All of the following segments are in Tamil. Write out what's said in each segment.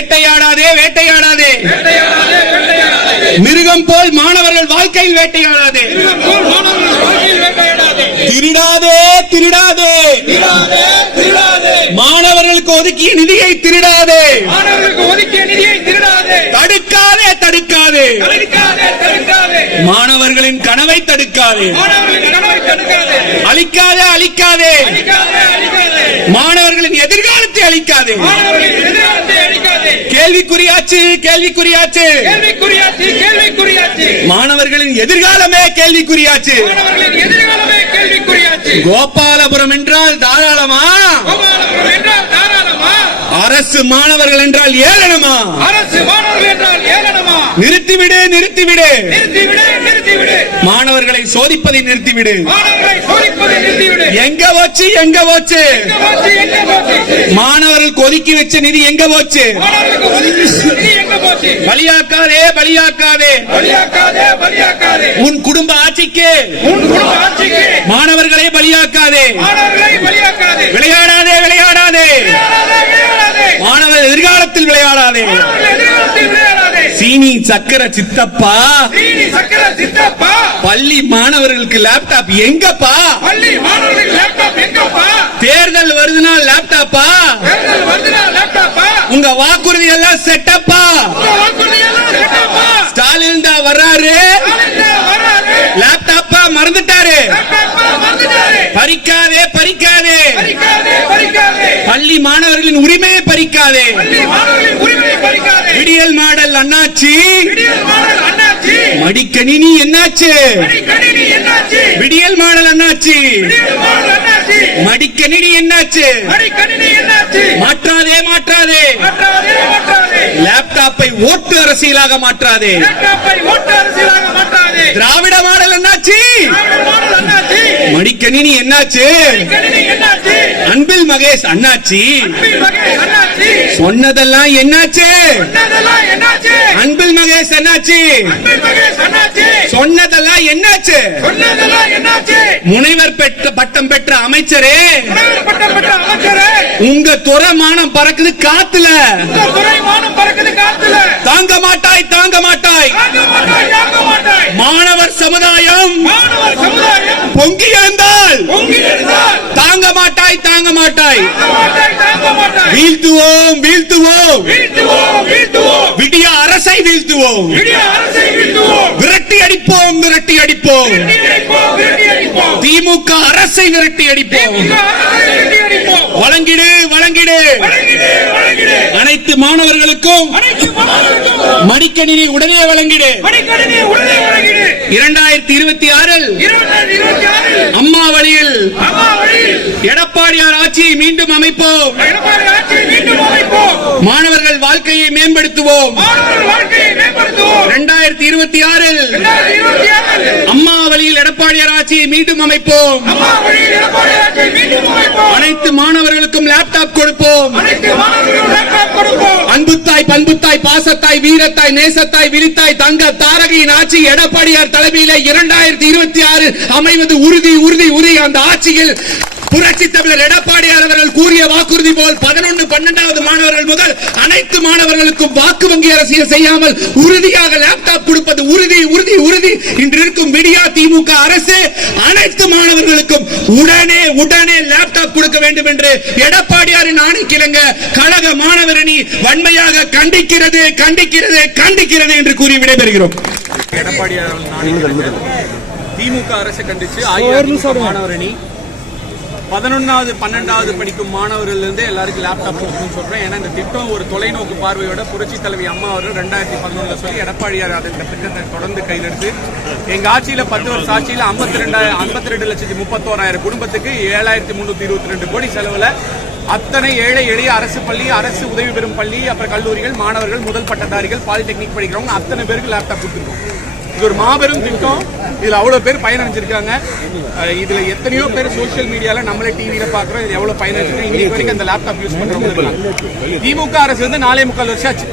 வேட்டையாடாதே வேட்டையாடாதே. மிருகம் போல் மாணவர்கள் வாழ்க்கையில் வேட்டையாடாதே. திருடாதே திருடாதே. மாணவர்களுக்கு ஒதுக்கிய நிதியை திருடாதே. தடுக்காதே தடுக்காதே. மாணவர்களின் கனவை தடுக்காதே. அழிக்காதே அழிக்காதே. மாணவர்களின் எதிர்காலத்தை அழிக்காதே. கேள்விக்குறியாச்சு கேள்விக்குறியாச்சு. கேள்விக்குறியாச்சு கேள்விக்குறியாச்சு. மாணவர்களின் எதிர்காலமே கேள்விக்குறியாச்சு. மாணவர்களின் எதிர்காலமே கேள்விக்குறியாச்சு. கோபாலபுரம் என்றால் தாராளமா? கோபாலபுரம் என்றால் தாராளமா? அரசு மாணவர்கள் என்றால் ஏளனமா? அரசு மாணவர்கள் என்றால் ஏளனமா? நிறுத்திவிடு நிறுத்திவிடு. மாணவர்களை சோதிப்பதை நிறுத்திவிடு. எங்க போச்சு எங்க போச்சு? மாணவர்களுக்கு ஒதுக்கி வச்ச நிதி எங்க போச்சு? பலியாக்காதே பலியாக்காதே. உன் குடும்ப ஆட்சிக்கு. மாணவர்களை பலியாக்காதே. விளையாடாதே விளையாடாதே. மாணவர் எதிர்காலத்தில் விளையாடாதே. சீனி சக்கர சித்தப்பா. சீனி சக்கர சித்தப்பா. பள்ளி மாணவர்களுக்கு லேப்டாப் எங்கப்பா? பள்ளி மாணவர்களுக்கு லேப்டாப் எங்கப்பா? தேர்தல் வருதுன்னா லேப்டாப்பா தேர்தல் வருதுனா லேப்டாப்பா உங்க வாக்குறுதி எல்லாம் செட்டப்பா ஸ்டாலின் தான் வர்றாரு. லேப்டாப்பா மறந்துட்டாரு. பறிக்காதே பறிக்காதே. பள்ளி மாணவர்களின் உரிமையை பறிக்காதே பள்ளி மாணவர்களின் உரிமையை பறிக்காதே விடியல் மாடல் அண்ணாச்சி. மடிக்கணினி என்னாச்சு? விடியல் மாடல் அண்ணாச்சி. மடிக்கணினி என்னாச்சு? மாற்றாதே மாற்றாதே. லேப்டாப்பை ஓட்டு அரசியலாக மாற்றாதே. திராவிட மாடல் என்னாச்சு? மடிக்கணினி என்னாச்சு? அன்பில் மகேஷ் அண்ணாச்சி. சொன்னதெல்லாம் என்னாச்சு? அன்பில் மகேஷ் அண்ணாச்சி. சொன்னதெல்லாம் என்னாச்சு? முனைவர் பெற்ற பட்டம் பெற்ற அமைச்சரே. உங்க துறை மானம் பறக்குது காத்துல. தாங்க மாட்டாய் தாங்க மாட்டாய். மாணவர் சமுதாயம் பொங்கி எழுந்தால். மாட்டாய். வீழ்த்துவோம் வீழ்த்துவோம். விடிய அரசை வீழ்த்துவோம். விரட்டி அடிப்போம் விரட்டி அடிப்போம். திமுக அரசை விரட்டி அடிப்போம். வழங்கிடு வழங்கிடு. அனைத்து மாணவர்களுக்கும் மடிக்கணினி உடனே வழங்கிடு. இரண்டாயிரத்தி இருபத்தி ஆறில் அம்மா வழியில் எடப்பாடியார் ஆட்சியை மீண்டும் அமைப்போம். மாணவர்கள் வாழ்க்கையை மேம்படுத்துவோம். இரண்டாயிரத்தி இருபத்தி ஆறில் அம்மா வழியில் எடப்பாடியார் ஆட்சியை மீண்டும் அமைப்போம். அனைத்து மாணவர்களுக்கும் லேப்டாப் கொடுப்போம். அன்புத்தாய் பண்புத்தாய் பாசத்தாய் வீரத்தாய் நேசத்தாய் விழித்தாய் தங்க தாரகையின் ஆட்சி எடப்பாடியார் தலைமையில இரண்டாயிரத்தி இருபத்தி ஆறு அமைவது உறுதி உறுதி உறுதி. அந்த ஆட்சியில் புரட்சி தமிழர் எடப்பாடியார் அவர்கள் கூறிய வாக்குறுதி போல் பதினொன்று பன்னெண்டாவது மாணவர்கள் முதல் அனைத்து மாணவர்களுக்கும் வாக்கு வங்கி அரசியல் செய்யாமல் உறுதியாக லேப்டாப் கொடுப்பது உறுதி உறுதி உறுதி. இன்று இருக்கும் விடியா திமுக அரசு அனைத்து மாணவர்களுக்கும் உடனே உடனே லேப்டாப் கொடுக்க வேண்டும் என்று எடப்பாடியாரின் ஆணைக்கிழங்க கழக மாணவர் அணி வன்மையாக கண்டிக்கிறது கண்டிக்கிறது கண்டிக்கிறது என்று கூறி விடைபெறுகிறோம். எடப்பாடியார் திமுக அரசு கண்டிச்சு அஇஅதிமுக பதினொன்றாவது பன்னெண்டாவது படிக்கும் மாணவர்கள் இருந்து எல்லாருக்கும் லேப்டாப் கொடுக்கணும்னு சொல்றேன். ஏன்னா இந்த திட்டம் ஒரு தொலைநோக்கு பார்வையோட புரட்சி தலைவி அம்மா அவர்கள் ரெண்டாயிரத்தி பதினொன்றுல சொல்லி எடப்பாடியார் அதை இந்த திட்டத்தை தொடர்ந்து கையெழுத்து எங்க ஆட்சியில பத்து வருஷம் ஆட்சியில் ஐம்பத்தி ரெண்டாயிரம் ஐம்பத்தி ரெண்டு லட்சத்தி முப்பத்தோராயிரம் குடும்பத்துக்கு ஏழாயிரத்தி முன்னூத்தி இருபத்தி ரெண்டு கோடி செலவுல அத்தனை ஏழை எளிய அரசு பள்ளி அரசு உதவி பெறும் பள்ளி அப்புறம் கல்லூரிகள் மாணவர்கள் முதல் பட்டதாரிகள் பாலிடெக்னிக் படிக்கிறவங்க அத்தனை பேருக்கு லேப்டாப் கொடுத்துருக்கோம். இது ஒரு மாபெரும் திட்டம். இதுல அவ்வளவு பேர் பயனடைஞ்சிருக்காங்க. இதில் இதுல எத்தனையோ பேர் சோஷியல் மீடியால நம்மளே டிவியில பாக்குறோம் இது எவ்வளவு பயனடைஞ்சிருக்கு? இன்னைக்கு வரைக்கும் அந்த லேப்டாப் யூஸ் பண்றவங்க திமுக அரசு வந்து நாலே முக்கால் வருஷம் ஆச்சு.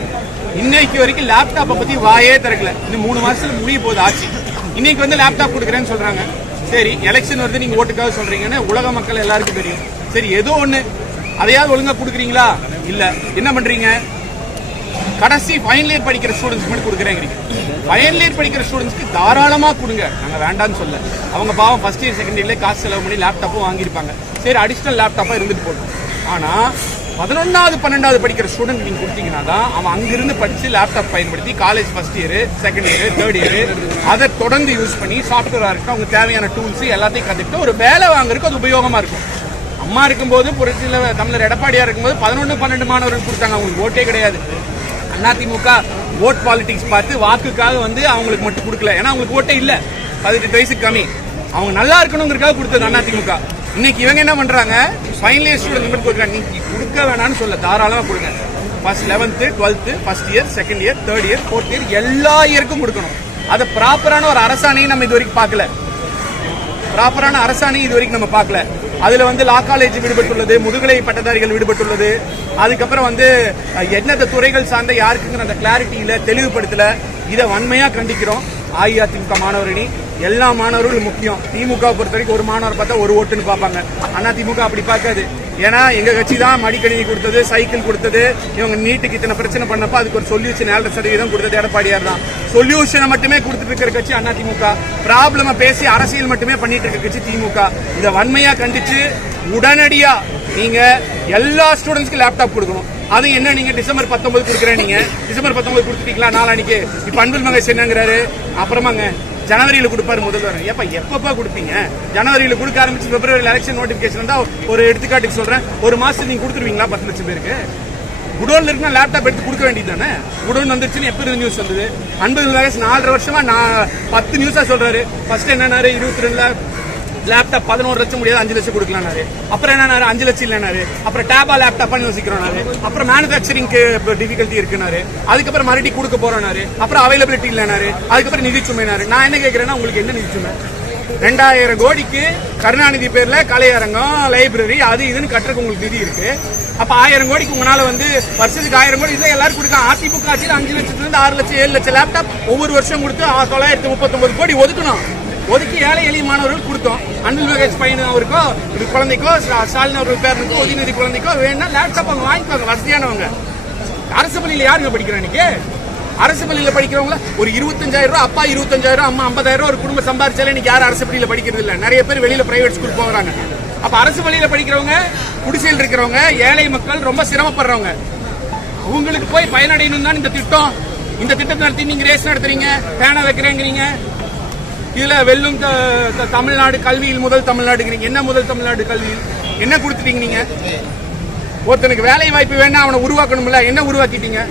இன்னைக்கு வரைக்கும் லேப்டாப்பை பத்தி வாயே திறக்கல. இன்னும் மூணு மாசத்துல முடிய போகுது ஆச்சு. இன்னைக்கு வந்து லேப்டாப் கொடுக்குறேன்னு சொல்றாங்க. சரி எலெக்ஷன் வருது நீங்க ஓட்டுக்காக சொல்றீங்கன்னு உலக மக்கள் எல்லாருக்கும் தெரியும். சரி ஏதோ ஒண்ணு. அதையாவது ஒழுங்கா கொடுக்குறீங்களா? இல்ல. என்ன பண்றீங்க? கடைசி ஃபைனல் இயர் படிக்கிற ஸ்டூடெண்ட்ஸ் மட்டும் கொடுக்குறேங்கிறீங்க. ஃபைனல் இயர் படிக்கிற ஸ்டூடெண்ட்ஸ்க்கு தாராளமாக கொடுங்க. நாங்கள் வேண்டாம்னு சொல்ல. அவங்க பாவம் ஃபஸ்ட் இயர் செகண்ட் இயர்லேயே காசு செலவு பண்ணி லேப்டாப்பும் வாங்கியிருப்பாங்க. சரி அடிஷ்னல் லேப்டாப்பாக இருந்துட்டு போட்டோம் ஆனால் பதினொன்னாவது பன்னெண்டாவது படிக்கிற ஸ்டூடெண்ட் நீங்கள் கொடுத்தீங்கன்னா தான் அவன் அங்கிருந்து படித்து லேப்டாப் பயன்படுத்தி college first year second year third year அதை தொடர்ந்து யூஸ் பண்ணி சாஃப்ட்வேராக இருக்கட்டும் அவங்க தேவையான டூல்ஸ் எல்லாத்தையும் கற்றுக்கிட்டு ஒரு வேலை வாங்குறதுக்கு அது உபயோகமாக இருக்கும். அம்மா இருக்கும்போது புரட்சியில் தமிழர் எடப்பாடியாக இருக்கும்போது பதினொன்று பன்னெண்டு மாணவர்கள் கொடுத்தாங்க. அவங்களுக்கு ஓட்டே கிடையாது. அதிமுக ஓட் பாலிடிக்ஸ் பார்த்து வாக்குக்காக வந்து அவங்களுக்கு மட்டும் கொடுக்கல. ஏன்னா அவங்களுக்கு ஓட்டே இல்லை. பதினெட்டு வயசுக்கு கம்மி. அவங்க நல்லா இருக்கணுங்கிறதுக்காக கொடுத்தது அதிமுக. இன்னைக்கு இவங்க என்ன பண்றாங்க? ஃபைனல் இயர் ஸ்டூடெண்ட் மட்டும் கொடுக்குறாங்க. நீங்க கொடுக்க வேணாம்னு சொல்ல தாராளமா கொடுங்க. First eleventh twelfth first year second year third year fourth year எல்லா இயருக்கும் கொடுக்கணும். அதை ப்ராப்பரான ஒரு அரசாணையை நம்ம இது வரைக்கும் பார்க்கல. ப்ராப்பரான அரசாணையும் இது வரைக்கும் நம்ம பார்க்கல. அதுல வந்து லா காலேஜ் விடுபட்டுள்ளது முதுகலை பட்டதாரிகள் விடுபட்டுள்ளது. அதுக்கப்புறம் வந்து எந்தெந்த துறைகள் சார்ந்த யாருக்குங்கிற அந்த கிளாரிட்டி இல்ல தெளிவுபடுத்தல இதை வன்மையா கண்டிக்கிறோம். அஇஅதிமுக மாணவரணி எல்லா மாணவர்களும் முக்கியம். திமுக பொறுத்த வரைக்கும் ஒரு மாணவர் பார்த்தா ஒரு ஓட்டுன்னு பார்ப்பாங்க. ஆனால் திமுக அப்படி பார்க்காது. ஏன்னா எங்க கட்சி தான் மடிக்கணினி கொடுத்தது சைக்கிள் கொடுத்தது. இவங்க நீட்டுக்கு இத்தனை பிரச்சனை பண்ணப்ப அதுக்கு ஒரு சொல்யூஷன் ஏழரை சதவீதம் கொடுத்தது எடப்பாடியார் தான். சொல்யூஷனை மட்டுமே கொடுத்துட்டு இருக்கிற கட்சி அண்ணா திமுக ப்ராப்ளம பேசி அரசியல் மட்டுமே பண்ணிட்டு இருக்க கட்சி திமுக. இதை வன்மையா கண்டிச்சு உடனடியா நீங்க எல்லா ஸ்டூடெண்ட்ஸ்க்கு லேப்டாப் கொடுக்கணும். அது என்ன நீங்க டிசம்பர் பத்தொன்பது கொடுக்குறேன் நீங்க. டிசம்பர் பத்தொன்பது கொடுத்துட்டீங்களா? நாளானிக்கு இப்ப அன்பில் மகேஷ் என்னங்கிறாரு. அப்புறமாங்க. ஜனவரியில் கொடுப்பாரு முதல்வர். எப்ப எப்பப்பா கொடுப்பீங்க? ஜனவரியில் கொடுக்க ஆரம்பிச்சு பிப்ரவரியில் எலெக்ஷன் நோட்டிபிகேஷன் தான் ஒரு எடுத்துக்காட்டுக்கு சொல்றேன். ஒரு மாசத்துக்கு நீங்க கொடுத்துருவீங்களா பத்து லட்சம் பேருக்கு? குடோன்ல இருக்குன்னா லேப்டாப் எடுத்து கொடுக்க வேண்டியது தானே? குடோன் வந்துருச்சுன்னு எப்படி இருந்து நியூஸ் வந்தது? அன்பது வயசு நாலரை வருஷமா நான் பத்து நியூஸா சொல்றாரு. ஃபர்ஸ்ட் என்னன்னாரு? இருபத்தி ரெண்டுல லேப்டாப் பதினோரு லட்சம் முடியாது அஞ்சு லட்சம் கொடுக்கலாம்னாரு அப்புறம் என்னன்னாரு? அஞ்சு லட்சம் இல்லைனாரு அப்புறம் டேபா லேப்டாப்னு யோசிக்கிறோம்னாரு அப்புறம் மேனுஃபேக்சரிங்க்கு டிஃபிகல்ட்டி இருக்குனாரு அதுக்கப்புறம் மறுபடியும் கொடுக்க போறோம்னாரு அப்புறம் அவைலபிலிட்டி இல்லைனாரு அதுக்கப்புறம் நிதி சுமைனாரு நான் என்ன கேட்கிறேன்னா உங்களுக்கு என்ன நிதி சுமை? ரெண்டாயிரம் கோடிக்கு கருணாநிதி பேர்ல கலையரங்கம் லைப்ரரி அது இதுன்னு கட்டுறதுக்கு உங்களுக்கு நிதி இருக்கு. அப்ப ஆயிரம் கோடிக்கு உங்களால வந்து வருஷத்துக்கு ஆயிரம் கோடி இதை எல்லாரும் கொடுக்க அதிமுக ஆட்சியில் அஞ்சு லட்சத்துல இருந்து ஆறு லட்சம் ஏழு லட்சம் லேப்டாப் ஒவ்வொரு வருஷம் கொடுத்து தொள்ளாயிரத்தி தொள்ளாயிரத்தி முப்பத்தொன்பது கோடி ஒதுக்கணும். ஒதுக்கி ஏழை எளிய மாணவர்கள் கொடுத்தோம். அன்பில் மகேஷ் பையன் அவருக்கோ குழந்தைக்கோ ஸ்டாலின் அவர்கள் பேரனுக்கோ உதயநிதி குழந்தைக்கோ வேணும்னா லேப்டாப் அவங்க வாங்கிக்குவாங்க வசதியானவங்க. அரசு பள்ளியில் யாருங்க படிக்கிறோம் இன்னைக்கு? அரசு பள்ளியில் படிக்கிறவங்கள ஒரு இருபத்தஞ்சாயிரம் ரூபா அப்பா இருபத்தஞ்சாயிரம் அம்மா ஐம்பதாயிரம் ஒரு குடும்பம் சம்பாரிச்சாலே இன்னைக்கு யாரும் அரசு பள்ளியில் படிக்கிறது இல்லை. நிறைய பேர் வெளியில் பிரைவேட் ஸ்கூல் போகிறாங்க. அப்போ அரசு பள்ளியில் படிக்கிறவங்க குடிசையில் இருக்கிறவங்க ஏழை மக்கள் ரொம்ப சிரமப்படுறவங்க. அவங்களுக்கு போய் பயனடையணும் தான் இந்த திட்டம். இந்த திட்டத்தை நடத்தி நீங்க ரேஸ் நடத்துறீங்க பேனை வைக்கிறேங்கிறீங்க. இதுல வெல்லும் த- தமிழ்நாடு கல்வியில் முதல் தமிழ்நாடுங்கிறீங்க. என்ன முதல் தமிழ்நாடு கல்வியில்? என்ன கொடுத்துட்டீங்க நீங்க? ஒருத்தனுக்கு வேலை வாய்ப்பு வேணா அவனை உருவாக்கணும்ல. என்ன உருவாக்கிட்டீங்க?